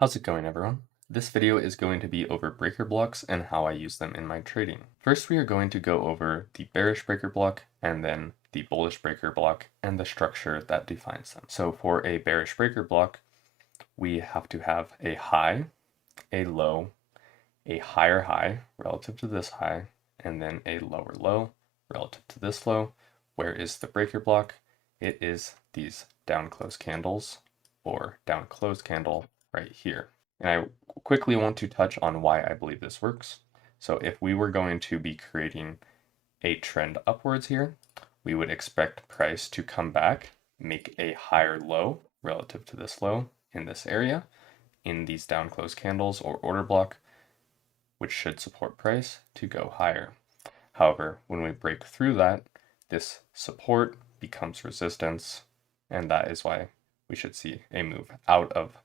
How's it going, everyone? This video is going to be over breaker blocks and how I use them in my trading. First, we are going to go over the bearish breaker block and then the bullish breaker block and the structure that defines them. So for a bearish breaker block, we have to have a high, a low, a higher high relative to this high, and then a lower low relative to this low. Where is the breaker block? It is these down close candles or down close candle right here. And I quickly want to touch on why I believe this works. So if we were going to be creating a trend upwards here, we would expect price to come back, make a higher low relative to this low in this area in these down close candles or order block, which should support price to go higher. However, when we break through that, this support becomes resistance, and that is why we should see a move out of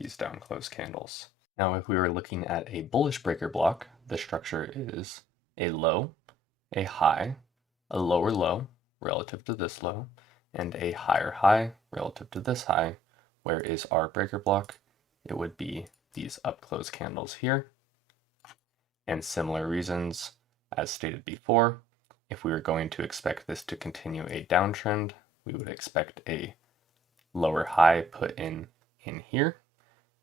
these down close candles. Now, if we were looking at a bullish breaker block, the structure is a low, a high, a lower low relative to this low, and a higher high relative to this high. Where is our breaker block? It would be these up close candles here. And similar reasons as stated before, if we were going to expect this to continue a downtrend, we would expect a lower high put in here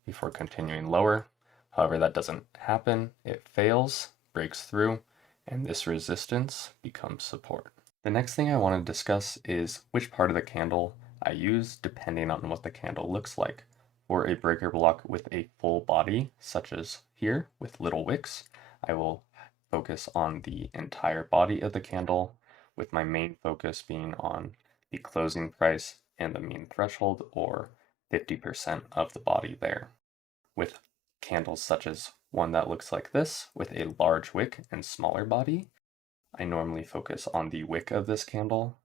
before continuing lower. However, that doesn't happen. It fails, breaks through, and this resistance becomes support. The next thing I want to discuss is which part of the candle I use depending on what the candle looks like. For a breaker block with a full body, such as here with little wicks, I will focus on the entire body of the candle, with my main focus being on the closing price and the mean threshold, or 50% of the body there. With candles such as one that looks like this, with a large wick and smaller body, I normally focus on the wick of this candle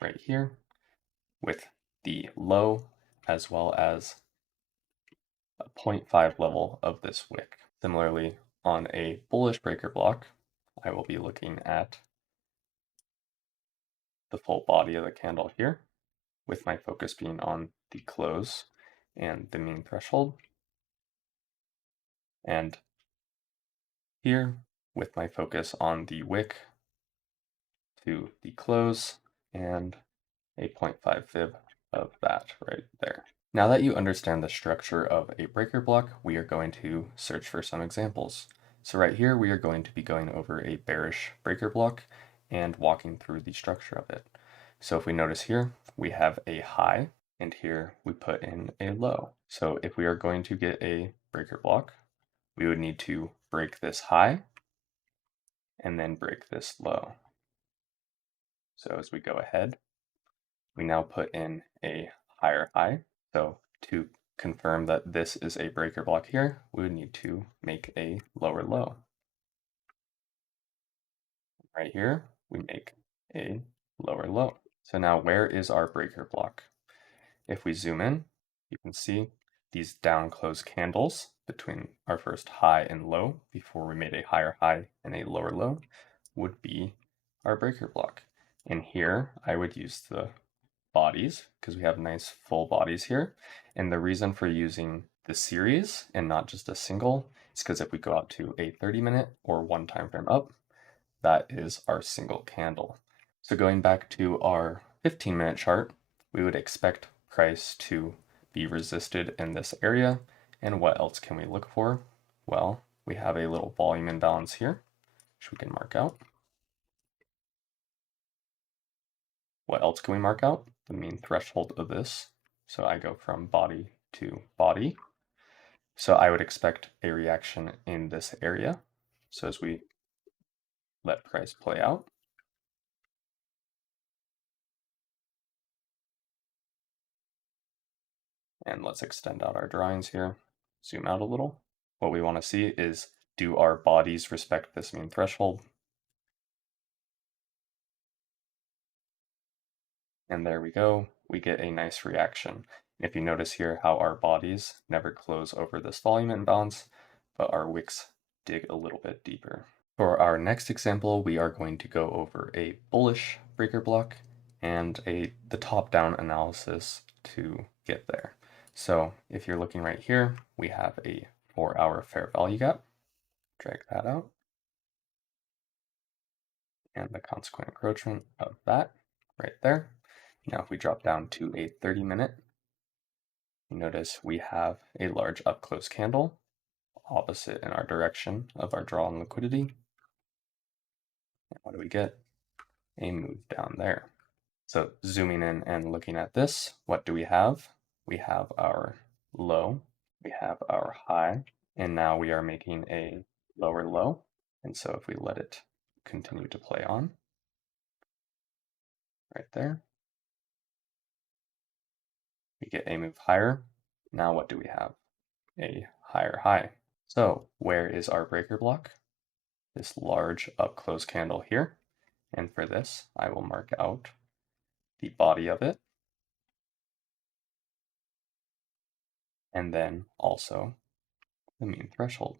right here, with the low as well as a 0.5 level of this wick. Similarly, on a bullish breaker block, I will be looking at the full body of the candle here, with my focus being on the close and the mean threshold. And here, with my focus on the wick to the close and a 0.5 fib of that right there. Now that you understand the structure of a breaker block, we are going to search for some examples. So right here, we are going to be going over a bearish breaker block and walking through the structure of it. So if we notice here, we have a high, and here we put in a low. So if we are going to get a breaker block, we would need to break this high and then break this low. So as we go ahead, we now put in a higher high. So to confirm that this is a breaker block here, we would need to make a lower low. Right here, we make a lower low. So now where is our breaker block? If we zoom in, you can see these down close candles between our first high and low before we made a higher high and a lower low would be our breaker block. And here I would use the bodies because we have nice full bodies here. And the reason for using the series and not just a single is because if we go out to a 30-minute or one time frame up, that is our single candle. So going back to our 15-minute chart, we would expect price to be resisted in this area. And what else can we look for? Well, we have a little volume imbalance here, which we can mark out. What else can we mark out? The mean threshold of this. So I go from body to body. So I would expect a reaction in this area. So as we let price play out, and let's extend out our drawings here, zoom out a little. What we want to see is, do our bodies respect this mean threshold? And there we go, we get a nice reaction. If you notice here how our bodies never close over this volume imbalance, but our wicks dig a little bit deeper. For our next example, we are going to go over a bullish breaker block and the top-down analysis to get there. So if you're looking right here, we have a 4-hour fair value gap. Drag that out. And the consequent encroachment of that right there. Now if we drop down to a 30-minute, you notice we have a large up close candle opposite in our direction of our draw on liquidity. And what do we get? A move down there. So zooming in and looking at this, what do we have? We have our low, we have our high, and now we are making a lower low. And so if we let it continue to play on, right there, we get a move higher. Now what do we have? A higher high. So where is our breaker block? This large up close candle here. And for this, I will mark out the body of it, and then also the mean threshold.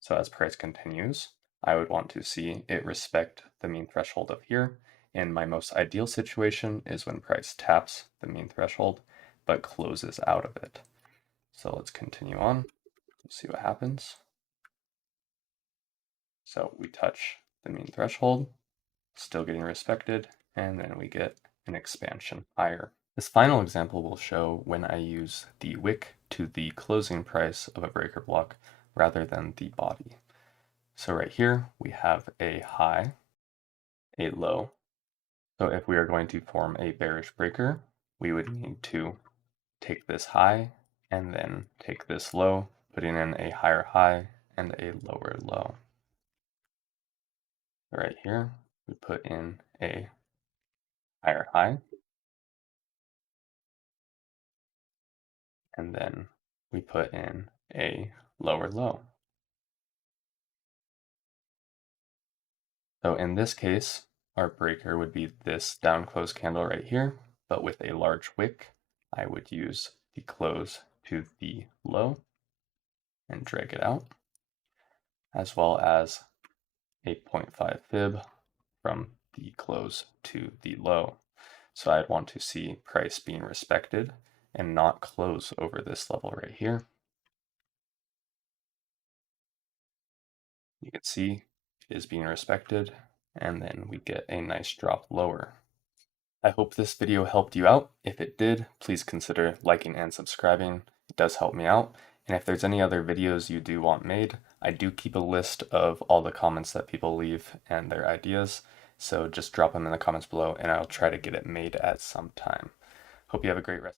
So as price continues, I would want to see it respect the mean threshold of here. And my most ideal situation is when price taps the mean threshold, but closes out of it. So let's continue on, see what happens. So we touch the mean threshold, still getting respected, and then we get an expansion higher. This final example will show when I use the wick to the closing price of a breaker block rather than the body. So right here, we have a high, a low. So if we are going to form a bearish breaker, we would need to take this high and then take this low, putting in a higher high and a lower low. Right here, we put in a higher high, and then we put in a lower low. So in this case, our breaker would be this down close candle right here, but with a large wick, I would use the close to the low and drag it out, as well as a 0.5 fib from the close to the low. So I'd want to see price being respected and not close over this level right here. You can see it is being respected, and then we get a nice drop lower. I hope this video helped you out. If it did, please consider liking and subscribing. It does help me out. And if there's any other videos you do want made, I do keep a list of all the comments that people leave and their ideas. So just drop them in the comments below and I'll try to get it made at some time. Hope you have a great rest.